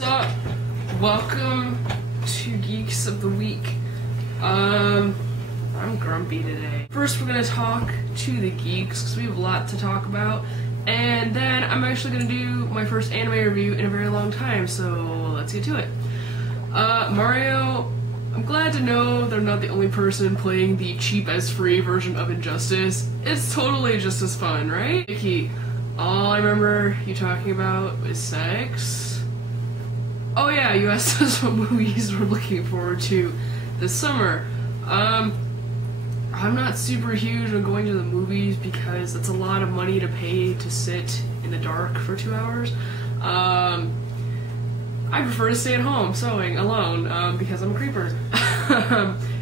So, welcome to Geeks of the Week. I'm grumpy today. First, we're gonna talk to the geeks because we have a lot to talk about, and then I'm actually gonna do my first anime review in a very long time. So let's get to it. Mario. I'm glad to know that I'm not the only person playing the cheap as free version of Injustice. It's totally just as fun, right? Vicky, all I remember you talking about was sex. Oh yeah, you asked us what movies we're looking forward to this summer. I'm not super huge on going to the movies because it's a lot of money to pay to sit in the dark for 2 hours. I prefer to stay at home sewing alone because I'm a creeper.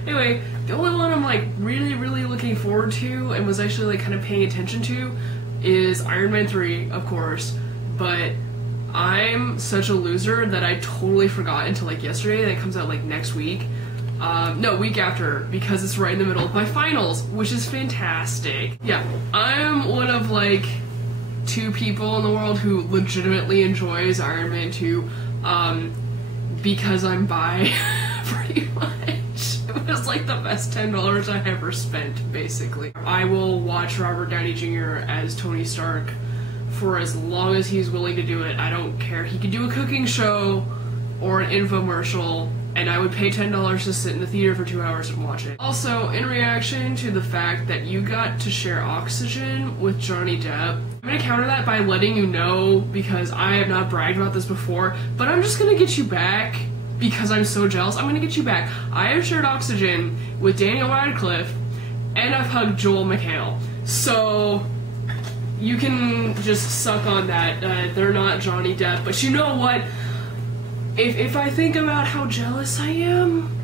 Anyway, the only one I'm like really looking forward to and was actually like kind of paying attention to is Iron Man 3, of course, but I'm such a loser that I totally forgot until like yesterday that it comes out like next week. No, week after, because it's right in the middle of my finals, which is fantastic. Yeah, I'm one of like 2 people in the world who legitimately enjoys Iron Man 2 because I'm bi, pretty much. It was like the best $10 I ever spent, basically. I will watch Robert Downey Jr. as Tony Stark for as long as he's willing to do it. I don't care. He could do a cooking show or an infomercial, and I would pay $10 to sit in the theater for 2 hours and watch it. Also, in reaction to the fact that you got to share oxygen with Johnny Depp, I'm gonna counter that by letting you know, because I have not bragged about this before, but I'm just gonna get you back because I'm so jealous. I'm gonna get you back. I have shared oxygen with Daniel Radcliffe, and I've hugged Joel McHale. So you can just suck on that. They're not Johnny Depp, but you know what? If I think about how jealous I am,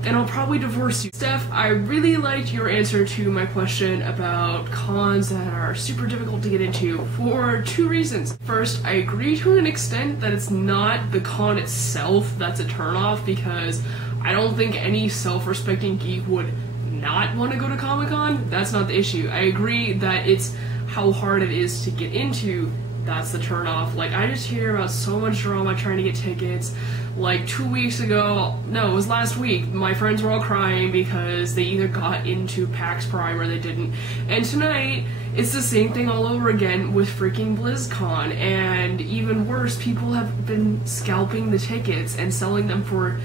then I'll probably divorce you. Steph, I really liked your answer to my question about cons that are super difficult to get into for 2 reasons. First, I agree to an extent that it's not the con itself that's a turnoff, because I don't think any self-respecting geek would not want to go to Comic-Con. That's not the issue. I agree that it's how hard it is to get into. That's the turnoff. Like, I just hear about so much drama trying to get tickets. Like 2 weeks ago, no, it was last week, my friends were all crying because they either got into PAX Prime or they didn't. And tonight, it's the same thing all over again with freaking BlizzCon. And even worse, people have been scalping the tickets and selling them for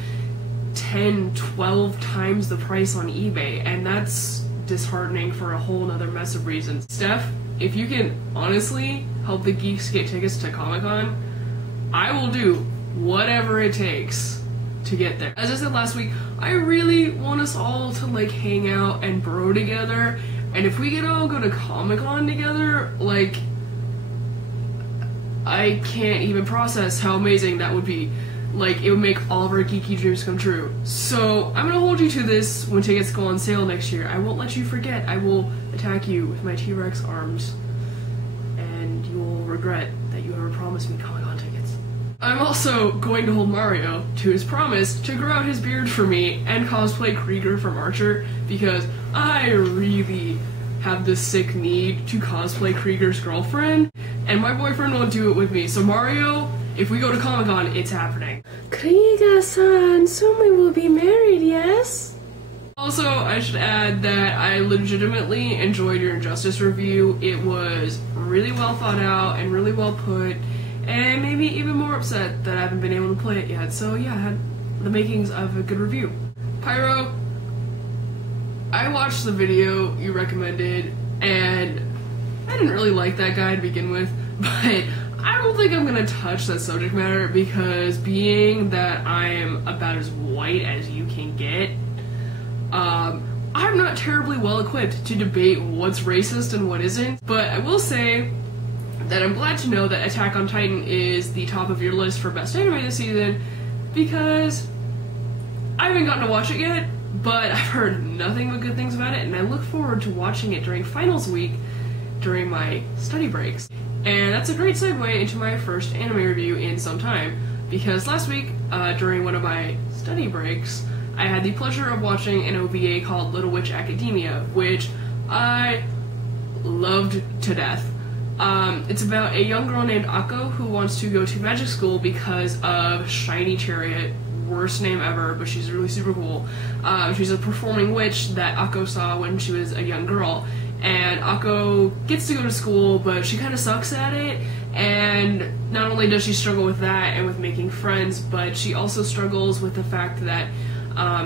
10, 12 times the price on eBay. And that's disheartening for a whole nother mess of reasons. Steph, if you can honestly help the geeks get tickets to Comic-Con, I will do whatever it takes to get there. As I said last week, I really want us all to like hang out and bro together, and if we could all go to Comic-Con together, like, I can't even process how amazing that would be. Like, it would make all of our geeky dreams come true. So, I'm gonna hold you to this when tickets go on sale next year. I won't let you forget. I will attack you with my T-Rex arms, and you will regret that you ever promised me Comic-Con tickets. I'm also going to hold Mario to his promise to grow out his beard for me and cosplay Krieger from Archer, because I really have this sick need to cosplay Krieger's girlfriend, and my boyfriend won't do it with me. So Mario, if we go to Comic-Con, it's happening. Krieger-san, soon we will be married, yes? Also, I should add that I legitimately enjoyed your Injustice review. It was really well thought out and really well put, and made me even more upset that I haven't been able to play it yet. So yeah, I had the makings of a good review. Pyro, I watched the video you recommended, and I didn't really like that guy to begin with, but I don't think I'm gonna touch that subject matter, because being that I am about as white as you can get, I'm not terribly well equipped to debate what's racist and what isn't. But I will say that I'm glad to know that Attack on Titan is the top of your list for best anime this season, because I haven't gotten to watch it yet, but I've heard nothing but good things about it, and I look forward to watching it during finals week during my study breaks. And that's a great segue into my first anime review in some time, because last week, during one of my study breaks, I had the pleasure of watching an OVA called Little Witch Academia, which I loved to death. It's about a young girl named Akko who wants to go to magic school because of Shiny Chariot. Worst name ever, but she's really super cool. She's a performing witch that Akko saw when she was a young girl, and Akko gets to go to school, but she kind of sucks at it, and not only does she struggle with that and with making friends, but she also struggles with the fact that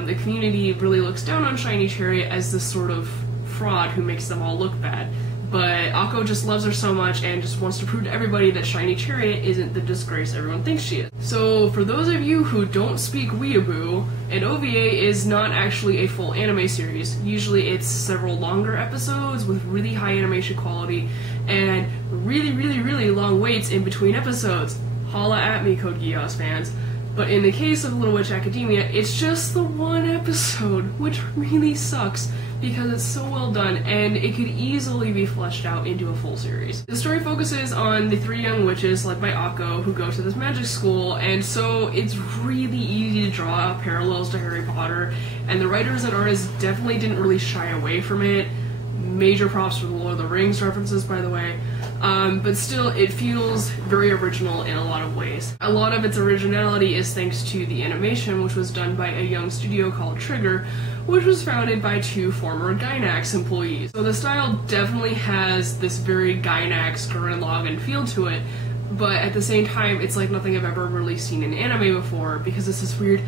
the community really looks down on Shiny Chariot as this sort of fraud who makes them all look bad. But Akko just loves her so much and just wants to prove to everybody that Shiny Chariot isn't the disgrace everyone thinks she is. So for those of you who don't speak weeaboo, an OVA is not actually a full anime series. Usually it's several longer episodes with really high animation quality and really long waits in between episodes. Holla at me, Code Geass fans. But in the case of Little Witch Academia, it's just the one episode, which really sucks because it's so well done and it could easily be fleshed out into a full series. The story focuses on the three young witches led by Akko who go to this magic school, and so it's really easy to draw parallels to Harry Potter, and the writers and artists definitely didn't really shy away from it. Major props for the Lord of the Rings references, by the way. But still, it feels very original in a lot of ways. A lot of its originality is thanks to the animation, which was done by a young studio called Trigger, which was founded by two former Gainax employees. So the style definitely has this very Gainax Gurren Lagann feel to it, but at the same time, it's like nothing I've ever really seen in anime before, because it's this weird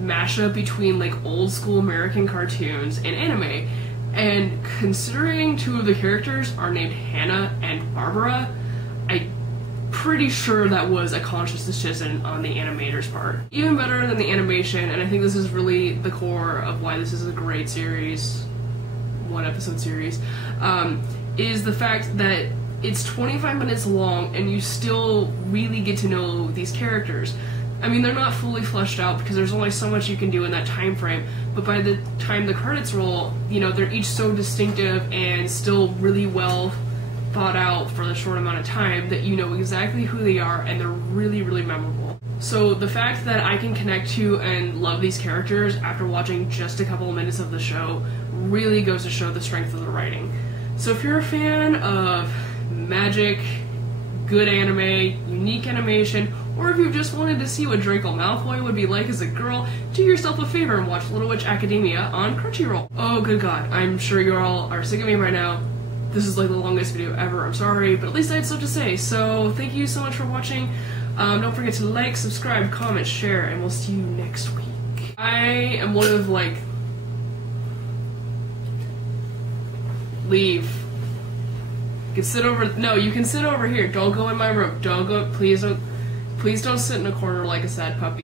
mashup between like old school American cartoons and anime. And considering two of the characters are named Hannah and Barbara, I'm pretty sure that was a conscious decision on the animator's part. Even better than the animation, and I think this is really the core of why this is a great series, one episode series, is the fact that it's 25 minutes long and you still really get to know these characters. I mean, they're not fully fleshed out because there's only so much you can do in that time frame, but by the time the credits roll, you know, they're each so distinctive and still really well thought out for the short amount of time that you know exactly who they are, and they're really memorable. So the fact that I can connect to and love these characters after watching just a couple of minutes of the show really goes to show the strength of the writing. So if you're a fan of magic, good anime, unique animation, or if you just wanted to see what Draco Malfoy would be like as a girl, do yourself a favor and watch Little Witch Academia on Crunchyroll. Oh good god, I'm sure you all are sick of me right now. This is like the longest video ever, I'm sorry, but at least I had stuff to say. So thank you so much for watching. Don't forget to like, subscribe, comment, share, and we'll see you next week. I am one of like... Leave. You can sit over... No, you can sit over here. Don't go in my room. Don't go... Please don't sit in a corner like a sad puppy.